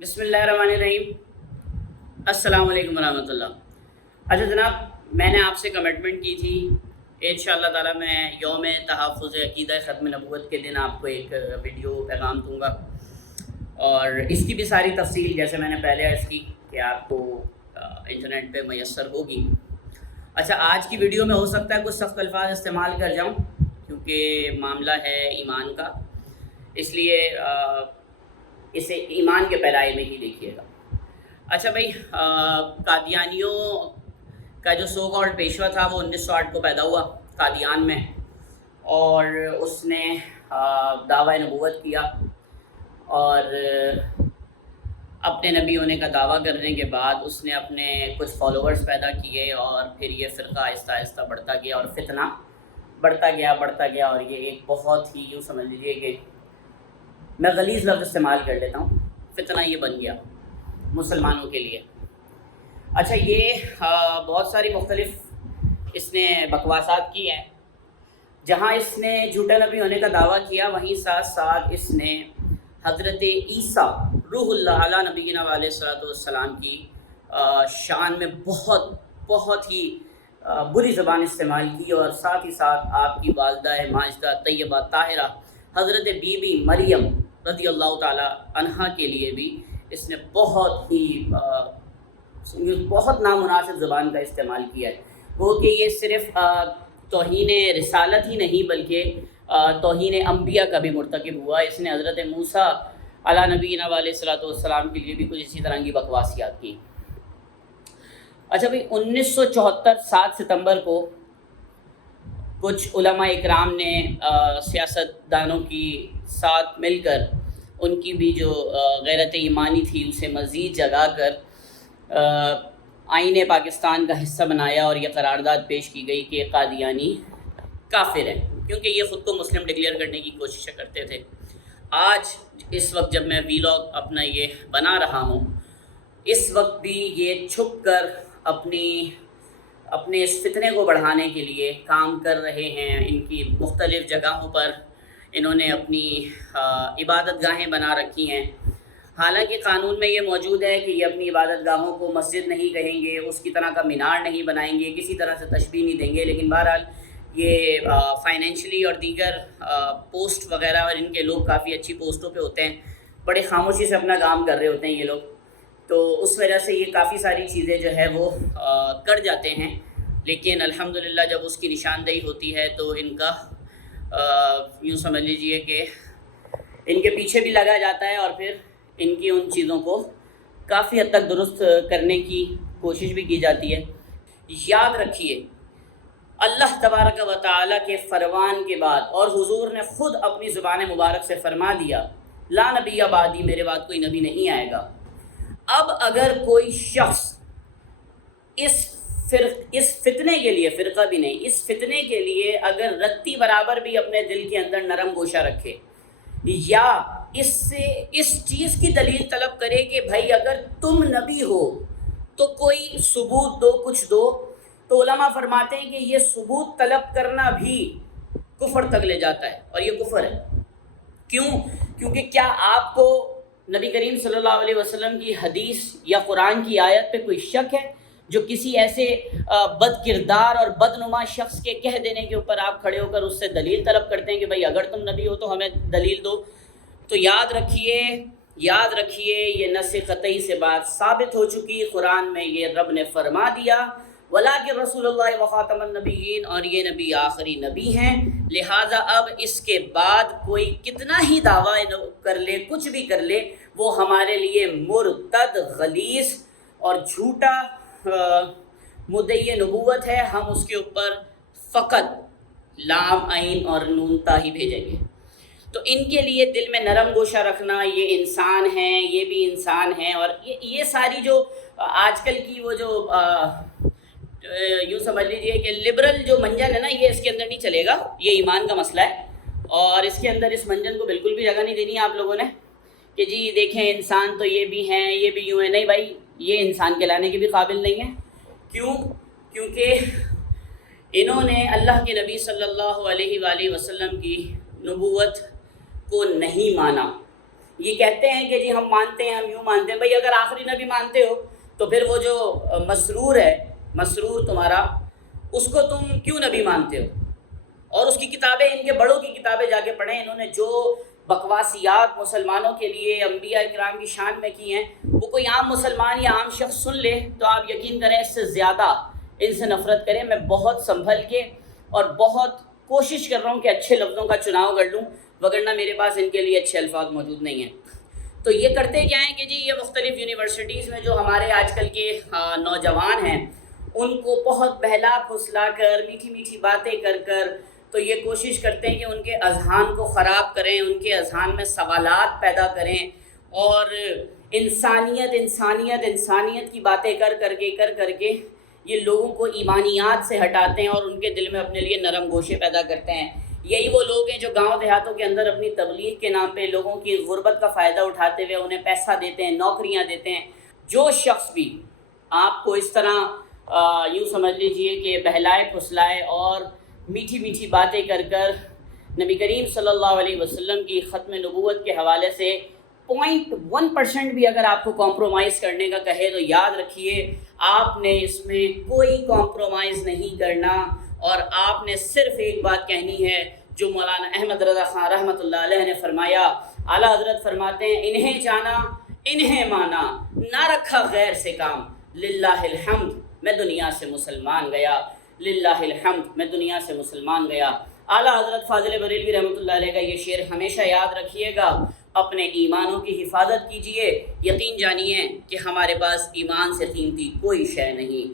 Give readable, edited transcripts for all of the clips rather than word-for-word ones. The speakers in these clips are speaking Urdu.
بسم اللہ الرحمن الرحیم۔ السلام علیکم ورحمۃ اللہ۔ اچھا جناب، میں نے آپ سے کمٹمنٹ کی تھی انشاءاللہ تعالی میں یوم تحفظ عقیدہ ختم نبوت کے دن آپ کو ایک ویڈیو پیغام دوں گا، اور اس کی بھی ساری تفصیل جیسے میں نے پہلے عرض کی کہ آپ کو انٹرنیٹ پہ میسر ہوگی۔ اچھا، آج کی ویڈیو میں ہو سکتا ہے کچھ سخت الفاظ استعمال کر جاؤں کیونکہ معاملہ ہے ایمان کا، اس لیے اسے ایمان کے پیرائے میں ہی دیکھیے گا۔ اچھا بھائی، قادیانیوں کا جو سو کالڈ پیشوا تھا وہ 1908 کو پیدا ہوا قادیان میں، اور اس نے دعویٰ نبوت کیا، اور اپنے نبی ہونے کا دعویٰ کرنے کے بعد اس نے اپنے کچھ فالوورز پیدا کیے، اور پھر یہ فرقہ آہستہ آہستہ بڑھتا گیا اور فتنہ بڑھتا گیا، اور یہ ایک بہت ہی یوں سمجھ لیجیے کہ میں غلیظ لفظ استعمال کر لیتا ہوں، فتنہ یہ بن گیا مسلمانوں کے لیے۔ اچھا، یہ بہت ساری مختلف اس نے بکواسات کی ہیں۔ جہاں اس نے جھوٹا نبی ہونے کا دعویٰ کیا، وہیں ساتھ ساتھ اس نے حضرت عیسیٰ روح اللہ علیہ نبینا علیہ الصلوۃ والسلام کی شان میں بہت ہی بری زبان استعمال کی، اور ساتھ ہی ساتھ آپ کی والدہ ماجدہ طیبہ طاہرہ حضرت بی بی مریم رضی اللہ تعالی عنہا کے لیے بھی اس نے بہت نامناسب زبان کا استعمال کیا ہے۔ وہ کہ یہ صرف توہین رسالت ہی نہیں بلکہ توہین انبیاء کا بھی مرتکب ہوا۔ اس نے حضرت موسیٰ علیہ نبینا علیہ الصلوۃ والسلام کے لیے بھی کچھ اسی طرح کی بکواسیات کی۔ اچھا بھائی، 1974 7 ستمبر کو کچھ علماء اکرام نے سیاست دانوں کی ساتھ مل کر ان کی بھی جو غیرت ایمانی تھی اسے مزید جگا کر آئین پاکستان کا حصہ بنایا، اور یہ قرارداد پیش کی گئی کہ قادیانی کافر ہیں، کیونکہ یہ خود کو مسلم ڈکلیئر کرنے کی کوششیں کرتے تھے۔ آج اس وقت جب میں ویلاگ اپنا یہ بنا رہا ہوں، اس وقت بھی یہ چھپ کر اپنے اس فتنے کو بڑھانے کے لیے کام کر رہے ہیں۔ ان کی مختلف جگہوں پر انہوں نے اپنی عبادت گاہیں بنا رکھی ہیں، حالانکہ قانون میں یہ موجود ہے کہ یہ اپنی عبادت گاہوں کو مسجد نہیں کہیں گے، اس کی طرح کا مینار نہیں بنائیں گے، کسی طرح سے تشبیہ نہیں دیں گے، لیکن بہرحال یہ فائنینشلی اور دیگر پوسٹ وغیرہ، اور ان کے لوگ کافی اچھی پوسٹوں پہ ہوتے ہیں، بڑے خاموشی سے اپنا کام کر رہے ہوتے ہیں یہ لوگ، تو اس وجہ سے یہ کافی ساری چیزیں جو ہے وہ کر جاتے ہیں۔ لیکن الحمدللہ جب اس کی نشاندہی ہوتی ہے تو ان کا یوں سمجھ لیجئے کہ ان کے پیچھے بھی لگا جاتا ہے، اور پھر ان کی ان چیزوں کو کافی حد تک درست کرنے کی کوشش بھی کی جاتی ہے۔ یاد رکھیے، اللہ تبارک و تعالیٰ کے فرمان کے بعد، اور حضور نے خود اپنی زبان مبارک سے فرما دیا، لا نبی بعدی، میرے بعد کوئی نبی نہیں آئے گا۔ اب اگر کوئی شخص اس فتنے کے لیے، فرقہ بھی نہیں، اس فتنے کے لیے اگر رتی برابر بھی اپنے دل کے اندر نرم گوشہ رکھے، یا اس چیز کی دلیل طلب کرے کہ بھائی اگر تم نبی ہو تو کوئی ثبوت دو، کچھ دو، تو علماء فرماتے ہیں کہ یہ ثبوت طلب کرنا بھی کفر تک لے جاتا ہے، اور یہ کفر ہے۔ کیوں؟ کیونکہ کیا آپ کو نبی کریم صلی اللہ علیہ وسلم کی حدیث یا قرآن کی آیت پہ کوئی شک ہے جو کسی ایسے بد کردار اور بدنما شخص کے کہہ دینے کے اوپر آپ کھڑے ہو کر اس سے دلیل طلب کرتے ہیں کہ بھائی اگر تم نبی ہو تو ہمیں دلیل دو؟ تو یاد رکھیے یہ نص قطعی سے بات ثابت ہو چکی۔ قرآن میں یہ رب نے فرما دیا، وَلَٰكِن رسول اللہ وخاتم النبیین، اور یہ نبی آخری نبی ہیں، لہٰذا اب اس کے بعد کوئی کتنا ہی دعویٰ کر لے، کچھ بھی کر لے، وہ ہمارے لیے مرتد، غلیظ اور جھوٹا مدعی نبوت ہے۔ ہم اس کے اوپر فقط لام عین اور نون تا ہی بھیجیں گے۔ تو ان کے لیے دل میں نرم گوشہ رکھنا، یہ انسان ہیں، یہ بھی انسان ہیں، اور یہ ساری جو آج کل کی وہ جو یوں سمجھ لیجیے کہ لبرل جو منجن ہے نا، یہ اس کے اندر نہیں چلے گا، یہ ایمان کا مسئلہ ہے، اور اس کے اندر اس منجن کو بالکل بھی جگہ نہیں دینی ہے آپ لوگوں نے کہ جی دیکھیں انسان تو یہ بھی ہیں، یہ بھی یوں ہے۔ نہیں بھائی، یہ انسان کہلانے کے بھی قابل نہیں ہے۔ کیوں؟ کیونکہ انہوں نے اللہ کے نبی صلی اللہ علیہ وآلہ وسلم کی نبوت کو نہیں مانا، یہ کہتے ہیں کہ جی ہم مانتے ہیں، ہم یوں مانتے ہیں. بھائی اگر آخری نبی مانتے ہو تو پھر وہ جو مسرور ہے، مسرور تمہارا، اس کو تم کیوں نبی مانتے ہو؟ اور اس کی کتابیں، ان کے بڑوں کی کتابیں جا کے پڑھیں، انہوں نے جو بکواسیات مسلمانوں کے لیے انبیاء کرام کی شان میں کی ہیں، وہ کوئی عام مسلمان یا عام شخص سن لے تو آپ یقین کریں اس سے زیادہ ان سے نفرت کریں. میں بہت سنبھل کے اور بہت کوشش کر رہا ہوں کہ اچھے لفظوں کا چناؤ کر لوں، وگرنہ میرے پاس ان کے لیے اچھے الفاظ موجود نہیں ہیں. تو یہ کرتے کیا ہیں کہ جی یہ مختلف یونیورسٹیز میں جو ہمارے آج کل کے نوجوان ہیں، ان کو بہت بہلا پھسلا کر، میٹھی میٹھی باتیں کر کر، تو یہ کوشش کرتے ہیں کہ ان کے اذہان کو خراب کریں، ان کے اذہان میں سوالات پیدا کریں، اور انسانیت انسانیت انسانیت کی باتیں کر کے یہ لوگوں کو ایمانیات سے ہٹاتے ہیں اور ان کے دل میں اپنے لیے نرم گوشے پیدا کرتے ہیں. یہی وہ لوگ ہیں جو گاؤں دیہاتوں کے اندر اپنی تبلیغ کے نام پہ لوگوں کی غربت کا فائدہ اٹھاتے ہوئے انہیں پیسہ دیتے ہیں، نوکریاں دیتے ہیں. جو شخص بھی آپ کو اس طرح یوں سمجھ لیجئے کہ بہلائے پھسلائے اور میٹھی میٹھی باتیں کر کر نبی کریم صلی اللہ علیہ وسلم کی ختم نبوت کے حوالے سے 0.1% بھی اگر آپ کو کمپرومائز کرنے کا کہے تو یاد رکھیے آپ نے اس میں کوئی کمپرومائز نہیں کرنا، اور آپ نے صرف ایک بات کہنی ہے جو مولانا احمد رضا خان رحمۃ اللہ علیہ نے فرمایا. اعلیٰ حضرت فرماتے ہیں انہیں جانا انہیں مانا، نہ رکھا غیر سے کام، للہ الحمد میں دنیا سے مسلمان گیا، للہ الحمد میں دنیا سے مسلمان گیا. اعلیٰ حضرت فاضل بریلوی رحمۃ اللہ علیہ کا یہ شعر ہمیشہ یاد رکھیے گا. اپنے ایمانوں کی حفاظت کیجئے، یقین جانیے کہ ہمارے پاس ایمان سے قیمتی کوئی شے نہیں.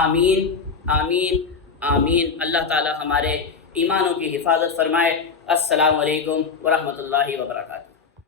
آمین آمین آمین. اللہ تعالی ہمارے ایمانوں کی حفاظت فرمائے. السلام علیکم ورحمۃ اللہ وبرکاتہ.